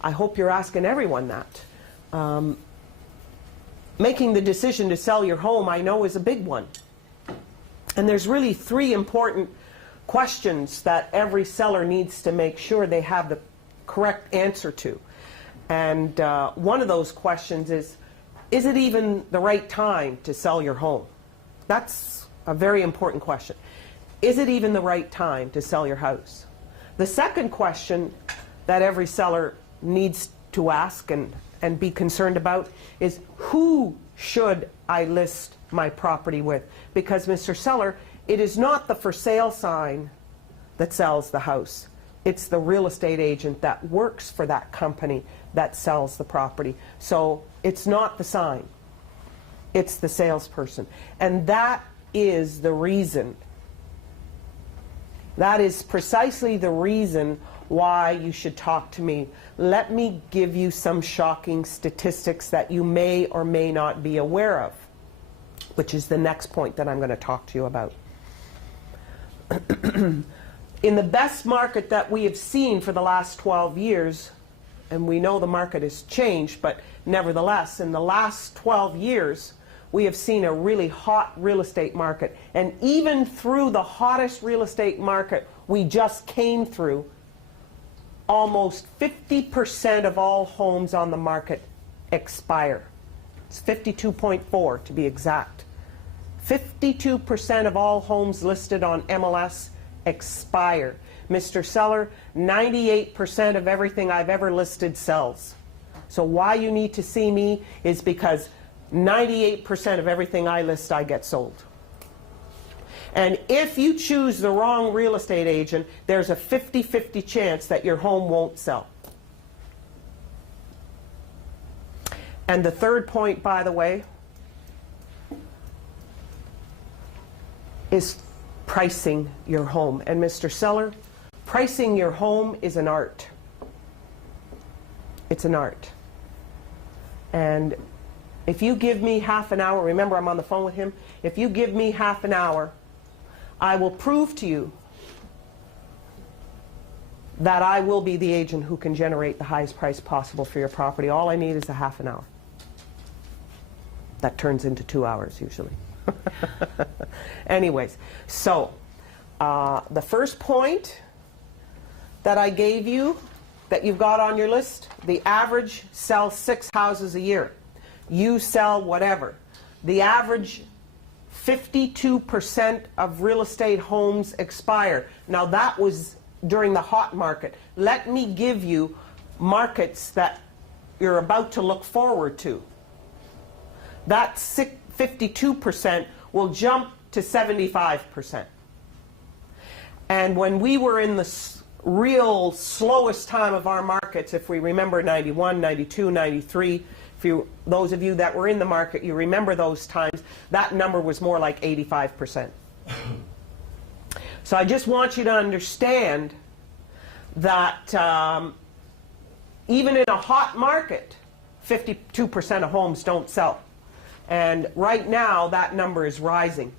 I hope you're asking everyone that. Making the decision to sell your home, I know, is a big one. And there's really three important questions that every seller needs to make sure they have the correct answer to. And one of those questions is it even the right time to sell your home? That's a very important question. Is it even the right time to sell your house? The second question that every seller needs to ask and be concerned about is, who should I list my property with? Because, Mr. Seller, it is not the for sale sign that sells the house. It's the real estate agent that works for that company that sells the property. So it's not the sign. It's the salesperson. And that is the reason. That is precisely the reason why you should talk to me. Let me give you some shocking statistics that you may or may not be aware of, which is the next point that I'm going to talk to you about. In the best market that we have seen for the last 12 years, and we know the market has changed, but nevertheless, in the last 12 years, we have seen a really hot real estate market. And even through the hottest real estate market we just came through, almost 50% of all homes on the market expire. It's 52.4 to be exact. 52% of all homes listed on MLS expire. Mr. Seller, 98% of everything I've ever listed sells. So why you need to see me is because 98% of everything I list, I get sold. And if you choose the wrong real estate agent, there's a 50-50 chance that your home won't sell. And the third point, by the way, is pricing your home. And Mr. Seller, pricing your home is an art. It's an art. And if you give me half an hour, remember I'm on the phone with him, if you give me half an hour, I will prove to you that I will be the agent who can generate the highest price possible for your property. All I need is a half an hour. That turns into 2 hours usually. Anyways, so the first point that I gave you that you've got on your list, the average sells 6 houses a year. You sell whatever. The average 52% of real estate homes expire. Now that was during the hot market. Let me give you markets that you're about to look forward to. That 52% will jump to 75%. And when we were in the real slowest time of our markets, if we remember 91, 92, 93, those of you that were in the market, you remember those times, that number was more like 85%. So I just want you to understand that even in a hot market, 52% of homes don't sell. And right now, that number is rising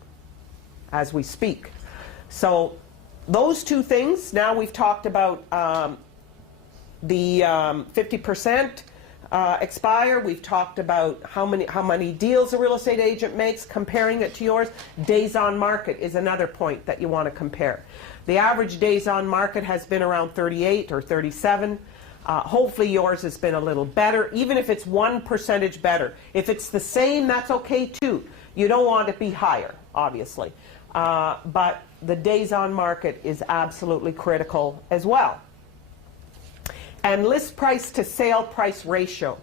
as we speak. So those two things, now we've talked about the 50% expire. We've talked about how many deals a real estate agent makes, comparing it to yours. Days on market is another point that you want to compare. The average days on market has been around 38 or 37. Hopefully yours has been a little better, even if it's 1% better. If it's the same, that's okay too. You don't want it to be higher, obviously. But the days on market is absolutely critical as well. And list price to sale price ratio.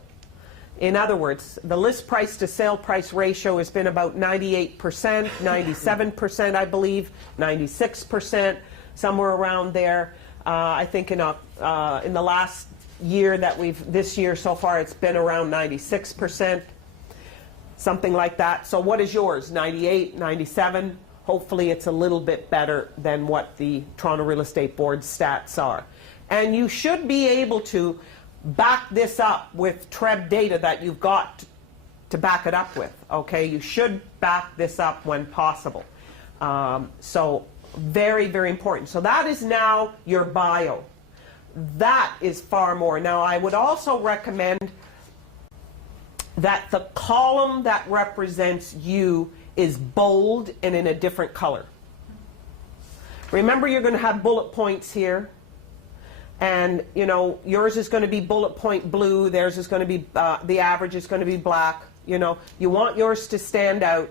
In other words, the list price to sale price ratio has been about 98%, 97%, I believe, 96%, somewhere around there. I think in the last year that this year so far, it's been around 96%, something like that. So what is yours? 98, 97? Hopefully it's a little bit better than what the Toronto Real Estate Board stats are. And you should be able to back this up with TREB data that you've got to back it up with, okay? You should back this up when possible. So very, very important. So that is now your bio. that is far more. Now, I would also recommend that the column that represents you is bold and in a different color. Remember, you're going to have bullet points here. And, you know, yours is going to be bullet point blue. Theirs is going to be, the average is going to be black. You know, you want yours to stand out.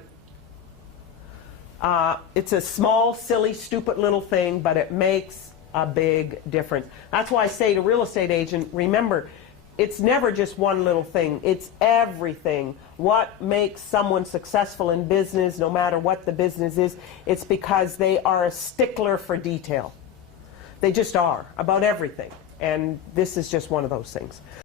It's a small, silly, stupid little thing, but it makes a big difference. That's why I say to real estate agent, remember, it's never just one little thing. It's everything. What makes someone successful in business, no matter what the business is, it's because they are a stickler for detail. They just are, about everything. And this is just one of those things.